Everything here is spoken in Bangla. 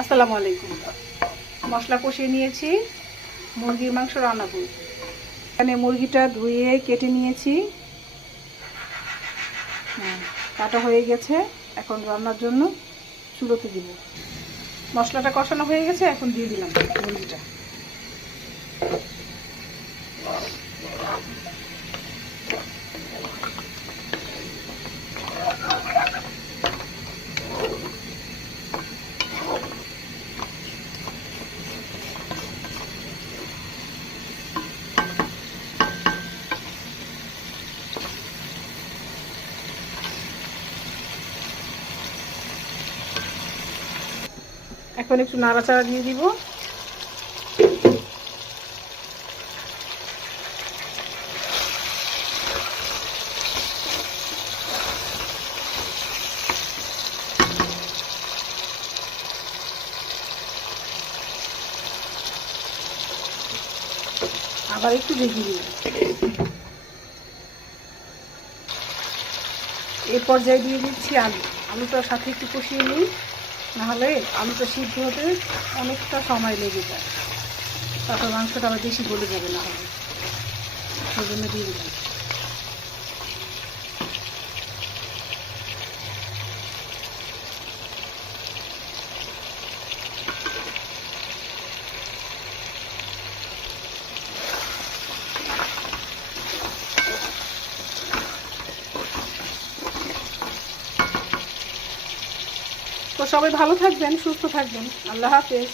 আসসালামু আলাইকুম। মশলা কষিয়ে নিয়েছি, মুরগির মাংস রান্না করব। এখানে মুরগিটা ধুয়ে কেটে নিয়েছি, কাটা হয়ে গেছে। এখন রান্নার জন্য চুলোতে দিব। মশলাটা কষানো হয়ে গেছে, এখন দিয়ে দিলাম মুরগিটা। এখন একটু নাড়াচাড়া দিয়ে দিব। আবার একটু ঢেকে দিব। এই পর্যায়ে দিয়ে দিচ্ছি আলু। আলুটার সাথে একটু কষিয়ে নিই, নাহলে আলুটা সিদ্ধ হতে অনেকটা সময় লেগে যায়। তারপর মাংসটা আবার বেশি গলে যাবে, না হলে সেই জন্য দিয়ে দিলাম। তো সবাই ভালো থাকবেন, সুস্থ থাকবেন। আল্লাহ হাফেজ।